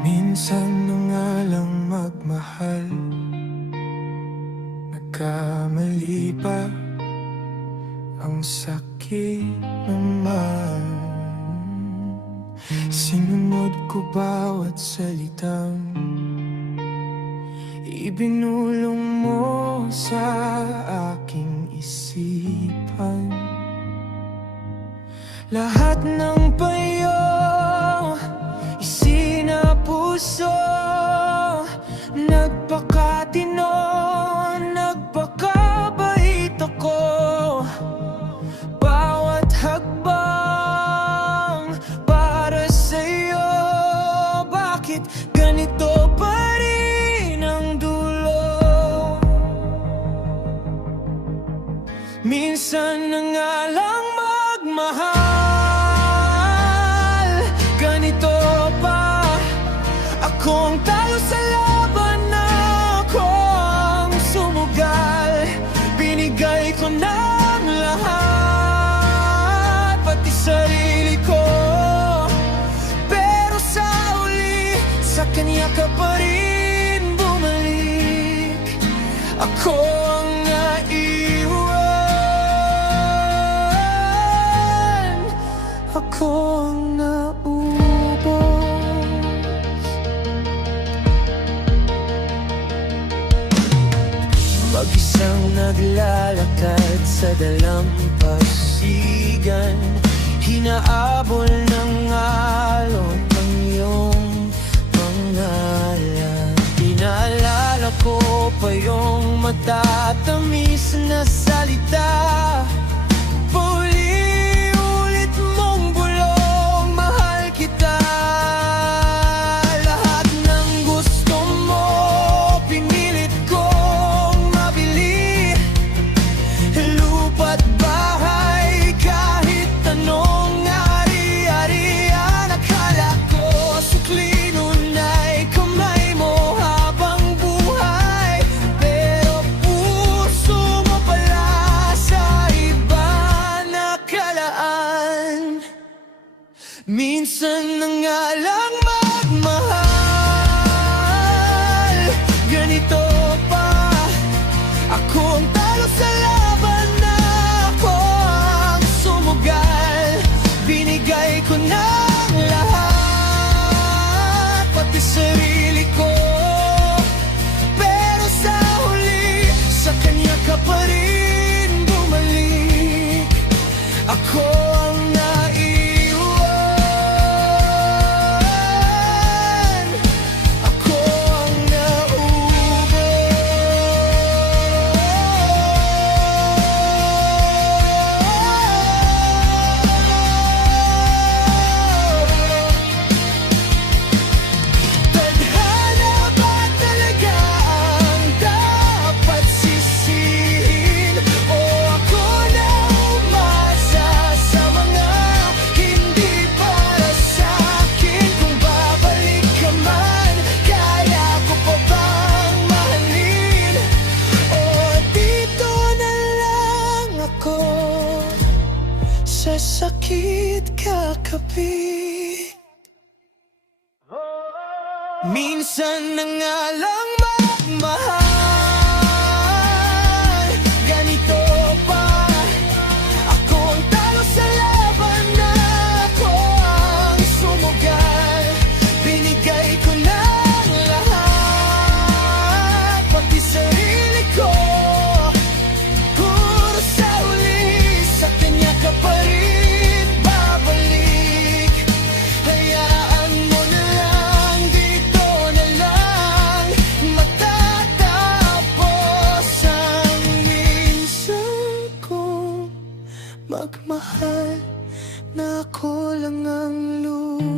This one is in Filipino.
Minsan na nga lang magmahal, nagkamali pa, ang sakit naman. Sinunod ko bawat salitang ibinulong mo sa aking isipan. Lahat ng payo isinapuso, nagpakatino, nagpakabait ako. Bawat hakbang para sa'yo, bakit ganito pa rin ang dulo? Minsan na nga lang magmahal, ganito pa. Akong talo sa laban na akong sumugal. Binigay ko ng lahat, pati sarili ko. Pero sa uli, sa kanya ka pa rin bumalik. Ako ang naiwan, ako ang naubos. Mag-isang naglalakad sa dalampasigan, hinaabol ng alon ang iyong pangalan. Inaalala ko pa yung matatamis na salita, paulit-ulit mong bulong, mahal kita. Lahat ng gusto mo, pinilit kong mabili. Lupa't bahay, kahit anong ari-arian. Akala ko sukli nun ay kamay mo habang buhay, pero puso mo pala sa iba nakalaan. Minsan na nga lang magmahal, ganito pa. Ako ang talo sa laban na ako ang sumugal. Binigay ko ng lahat, pati sarili ko. Pero sa huli, sa kanya ka pa rin bumalik. Ako ang naiwan, ako ang naubos. Tadhana ba talaga ang dapat sisihin? O ako na umasa sa mga hindi para sa'kin? Kung babalik ka man, kaya ko pa bang mahalin? O dito na lang ako sa sakit kakapit? Minsan na nga lang magmahal, ganito pa. Ako ang talo sa laban na ako ang sumugal. Binigay ko ng lahat, pati sarili ko. Puro sa uli, sa kanya ka pa rin babalik. Hayaan mo na lang, dito na lang matatapos ang minsan kong magmahal, na ako lang ang lupa.